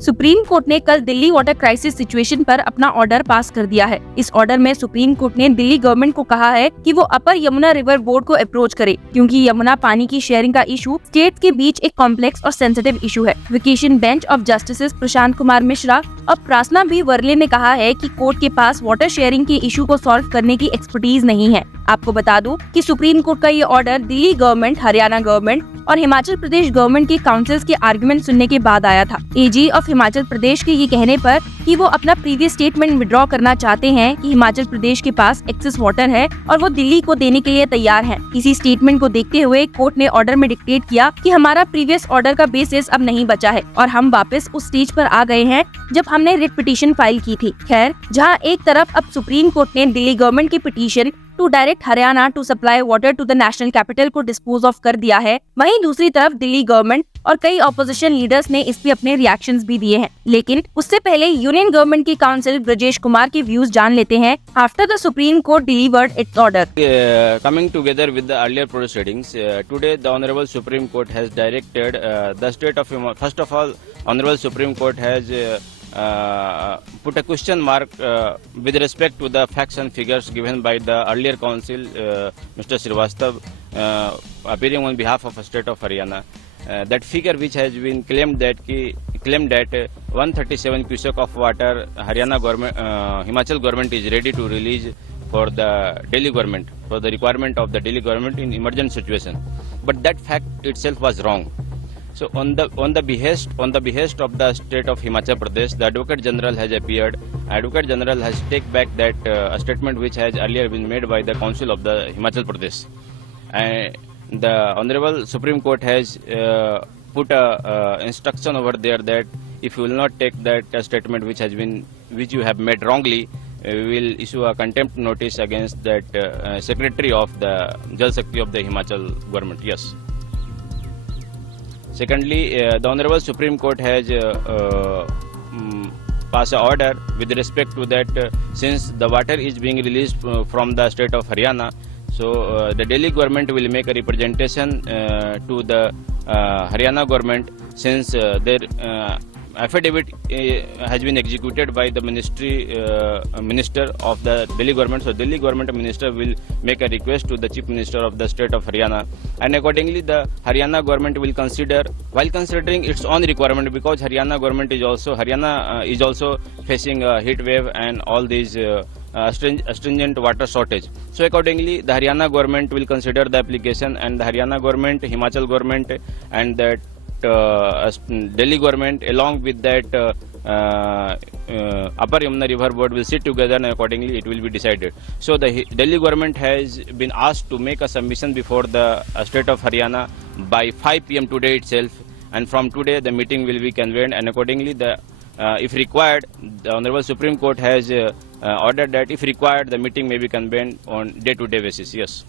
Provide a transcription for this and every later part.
Supreme court ने कल Delhi water crisis situation पर अपना ऑर्डर पास कर दिया है। इस ऑर्डर में सुप्रीम कोर्ट ने दिल्ली गवर्नमेंट को कहा है कि वो अपर यमुना रिवर बोर्ड को अप्रोच करे, क्योंकि यमुना पानी की शेयरिंग का इशू स्टेट के बीच एक कॉम्प्लेक्स और सेंसिटिव इशू है। Vacation bench of justice Prashant Kumar Mishra और प्रासना बी वर्ले ने कहा है कि कोर्ट के पास वाटर शेयरिंग के इशू को सॉल्व करने की एक्सपर्टीज नहीं है। आपको बता दूं कि सुप्रीम कोर्ट का ये order Delhi government, Haryana government और हिमाचल प्रदेश गवर्नमेंट के काउंसिल्स के आर्गुमेंट सुनने के बाद आया था। एजी ऑफ हिमाचल प्रदेश के ये कहने पर कि वो अपना प्रीवियस स्टेटमेंट विड्रॉ करना चाहते हैं कि हिमाचल प्रदेश के पास एक्सेस वाटर है और वो दिल्ली को देने के लिए तैयार हैं। इसी स्टेटमेंट को देखते हुए कोर्ट ने ऑर्डर में डिक्टेट किया कि हमारा प्रीवियस ऑर्डर का बेसिस अब नहीं बचा है और हम वापस उस स्टेज पर आ गए हैं जब हमने रिट पिटीशन फाइल की थी। खैर, जहाँ एक तरफ अब सुप्रीम कोर्ट ने दिल्ली गवर्नमेंट की petition to direct Haryana to supply water to the national capital को डिस्पोज ऑफ कर दिया है, वहीं दूसरी तरफ दिल्ली गवर्नमेंट और कई ऑपोजिशन लीडर्स ने इस पे अपने रिएक्शंस भी दिए हैं। लेकिन उससे पहले यूनियन गवर्नमेंट के काउंसिल ब्रजेश कुमार के व्यूज जान लेते हैं after the supreme court delivered it's order. Coming together with the earlier proceedings, today the Honorable Supreme Court has directed the state of first of all, Honorable Supreme Court has put a question mark with respect to the facts and figures given by the earlier counsel, Mr. Srivastava, appearing on behalf of the state of Haryana. That figure which has been claimed that 137 cubic of water Haryana government, Himachal government is ready to release for the Delhi government, for the requirement of the Delhi government in emergent situation. But that fact itself was wrong. So on the behest of the state of Himachal Pradesh, the Advocate General has appeared. Advocate General has taken back that statement which has earlier been made by the Council of the Himachal Pradesh. And the Honorable Supreme Court has put a instruction over there that if you will not take that statement which you have made wrongly, we will issue a contempt notice against that Secretary of the Jal Shakti of the Himachal government. Yes. Secondly, the Honorable Supreme Court has passed an order with respect to that since the water is being released from the state of Haryana, so the Delhi government will make a representation to the Haryana government since their affidavit has been executed by the minister of the Delhi government. So Delhi government minister will make a request to the chief minister of the state of Haryana, and accordingly the Haryana government will consider, while considering its own requirement, because Haryana government is also facing a heat wave and all these stringent water shortage. So accordingly the Haryana government will consider the application, and the Haryana government, Himachal government and that Delhi government along with that Upper Yamuna River Board will sit together, and accordingly it will be decided. So the Delhi government has been asked to make a submission before the state of Haryana by 5 p.m. today itself, and from today the meeting will be convened, and accordingly if required, the Honorable Supreme Court has ordered that if required the meeting may be convened on day-to-day basis. Yes.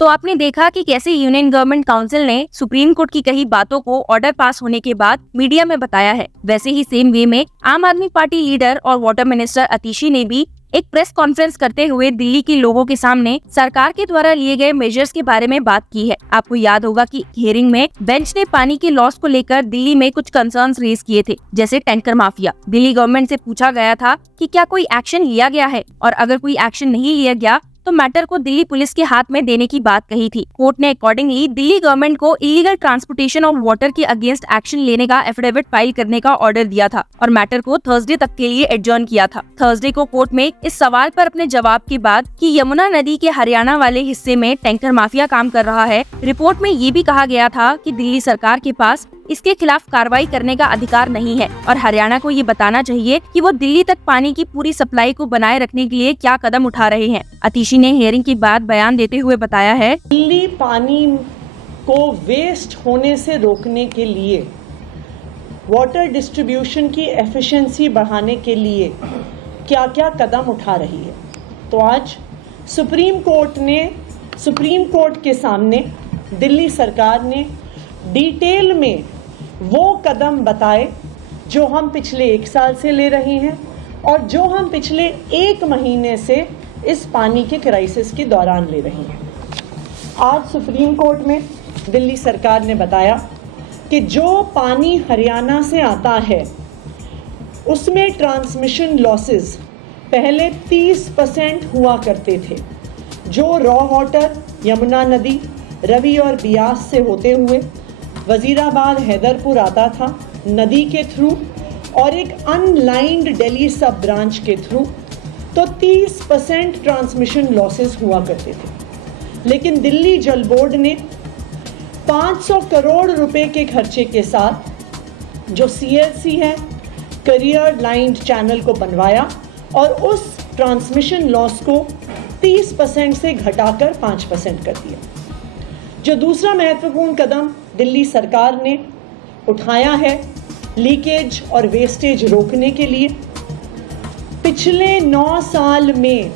तो आपने देखा कि कैसे union government council ने supreme court की कही बातों को ऑर्डर पास होने के बाद मीडिया में बताया है। वैसे ही सेम वे में आम आदमी पार्टी लीडर और वाटर मिनिस्टर अतिशी ने भी एक प्रेस कॉन्फ्रेंस करते हुए दिल्ली के लोगों के सामने सरकार के द्वारा लिए गए मेजर्स के बारे में बात की है। आपको याद होगा कि हियरिंग में बेंच ने पानी के लॉस को लेकर दिल्ली में कुछ कंसर्न्स रेज किए थे, जैसे टैंकर माफिया। दिल्ली गवर्नमेंट से पूछा गया था कि क्या कोई एक्शन लिया गया है, और अगर कोई एक्शन नहीं लिया गया तो मैटर को दिल्ली पुलिस के हाथ में देने की बात कही थी। कोर्ट ने अकॉर्डिंगली दिल्ली गवर्नमेंट को इलीगल ट्रांसपोर्टेशन ऑफ वाटर के अगेंस्ट एक्शन लेने का एफिडेविट फाइल करने का ऑर्डर दिया था और मैटर को थर्सडे तक के लिए एडजर्न किया था। थर्सडे को कोर्ट में इस सवाल पर अपने जवाब के बाद कि यमुना नदी के हरियाणा वाले हिस्से में टैंकर माफिया काम कर रहा है, रिपोर्ट में ये भी कहा गया था कि दिल्ली सरकार के पास इसके खिलाफ कार्रवाई करने का अधिकार नहीं है और हरियाणा को ये बताना चाहिए कि वो दिल्ली तक पानी की पूरी सप्लाई को बनाए रखने के लिए क्या कदम उठा रहे हैं। अतिशी ने हियरिंग के बाद बयान देते हुए बताया है, दिल्ली पानी को वेस्ट होने से रोकने के लिए, वाटर डिस्ट्रीब्यूशन की एफिशिएंसी बढ़ाने के लिए क्या क्या कदम उठा रही है। तो आज सुप्रीम कोर्ट के सामने दिल्ली सरकार ने डिटेल में वो कदम बताए जो हम पिछले 1 साल से ले रहे हैं और जो हम पिछले 1 महीने से इस पानी के क्राइसिस के दौरान ले रहे हैं। आज सुप्रीम कोर्ट में दिल्ली सरकार ने बताया कि जो पानी हरियाणा से आता है उसमें ट्रांसमिशन लॉसेस पहले 30% हुआ करते थे, जो रॉ वाटर यमुना नदी, रवि और बियास से होते हुए वजीराबाद हैदरपुर आता था नदी के थ्रू और एक अनलाइंड दिल्ली सब ब्रांच के थ्रू, तो 30% ट्रांसमिशन लॉसेस हुआ करते थे। लेकिन दिल्ली जल बोर्ड ने 500 करोड़ रुपए के खर्चे के साथ जो CLC है करियर लाइंड चैनल को बनवाया और उस ट्रांसमिशन लॉस को 30% से घटाकर 5% कर दिया। जो दूसरा महत्वपूर्ण कदम दिल्ली सरकार ने उठाया है लीकेज और वेस्टेज रोकने के लिए, पिछले 9 साल में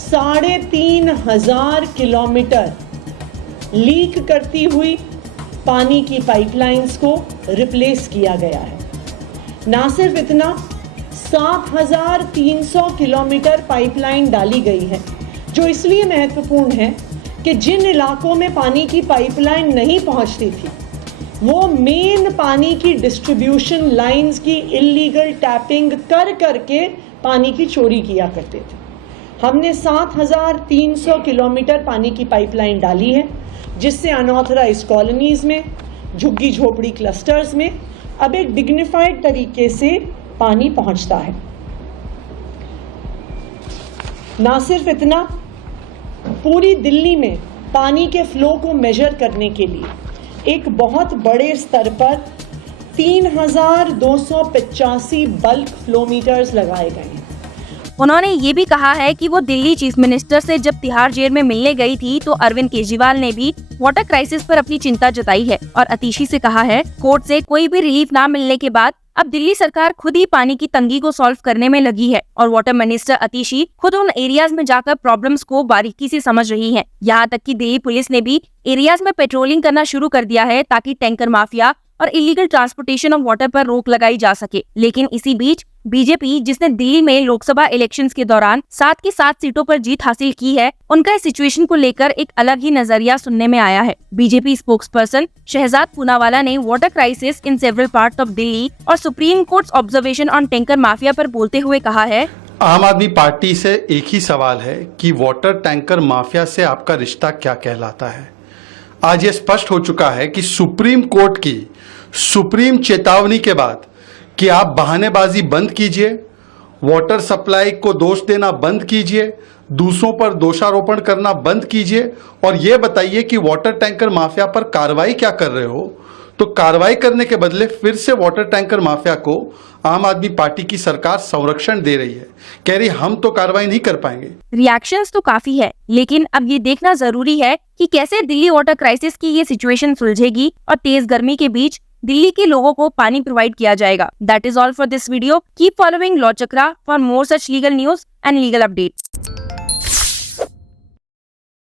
3,500 किलोमीटर लीक करती हुई पानी की पाइपलाइंस को रिप्लेस किया गया है। ना सिर्फ इतना, 7,300 किलोमीटर पाइपलाइन डाली गई है, जो इसलिए महत्वपूर्ण है कि जिन इलाकों में पानी की पाइपलाइन नहीं पहुंचती थी, वो मेन पानी की डिस्ट्रीब्यूशन लाइंस की इल्लीगल टैपिंग कर करके पानी की चोरी किया करते थे। हमने 7,300 किलोमीटर पानी की पाइपलाइन डाली है, जिससे अनऑथराइज्ड कॉलोनीज में, झुग्गी झोपड़ी क्लस्टर्स में अब एक डिग्निफाइड तरीके से पानी पहुंचता है। ना सिर्फ इतना, पूरी दिल्ली में पानी के फ्लो को मेजर करने के लिए एक बहुत बड़े स्तर पर 3,285 बल्क फ्लोमीटर्स लगाए गए हैं। उन्होंने ये भी कहा है कि वो दिल्ली चीफ मिनिस्टर से जब तिहाड़ जेल में मिलने गई थी तो अरविंद केजरीवाल ने भी वाटर क्राइसिस पर अपनी चिंता जताई है और अतीशी से कहा है कोर्ट से कोई भी रिलीफ ना मिलने के बाद अब दिल्ली सरकार खुद ही पानी की तंगी को सॉल्व करने में लगी है और वाटर मिनिस्टर अतीशी खुद उन एरियाज में जाकर प्रॉब्लम्स को बारीकी से समझ रही हैं। यहाँ तक कि दिल्ली पुलिस ने भी एरियाज में पेट्रोलिंग करना शुरू कर दिया है ताकि टैंकर माफिया और इलीगल ट्रांसपोर्टेशन ऑफ वाटर पर रोक लगाई जा सके। लेकिन इसी बीच बीजेपी, जिसने दिल्ली में लोकसभा इलेक्शंस के दौरान 7 की 7 सीटों पर जीत हासिल की है, उनका इस सिचुएशन को लेकर एक अलग ही नजरिया सुनने में आया है। बीजेपी स्पोक्सपर्सन शहजाद पूनावाला ने water crisis in several parts of Delhi और supreme court observation on tanker mafia पर बोलते हुए कहा है, आम आदमी पार्टी से एक ही सवाल है कि वाटर टैंकर माफिया से आपका रिश्ता क्या कहलाता है। आज ये स्पष्ट हो चुका है कि सुप्रीम कोर्ट की सुप्रीम चेतावनी के बाद कि आप बहानेबाजी बंद कीजिए, वाटर सप्लाई को दोष देना बंद कीजिए, दूसरों पर दोषारोपण करना बंद कीजिए और ये बताइए कि वाटर टैंकर माफिया पर कार्रवाई क्या कर रहे हो। तो कार्रवाई करने के बदले फिर से वाटर टैंकर माफिया को आम आदमी पार्टी की सरकार संरक्षण दे रही है, कह रही हम तो कार्रवाई नहीं कर पाएंगे। रिएक्शंस तो काफी है, लेकिन अब ये देखना जरूरी है कि कैसे दिल्ली वाटर क्राइसिस की ये सिचुएशन सुलझेगी और तेज गर्मी के बीच दिल्ली के लोगों को पानी प्रोवाइड किया जाएगा। That is all for this video. Keep following law chakra for more such legal news and legal updates.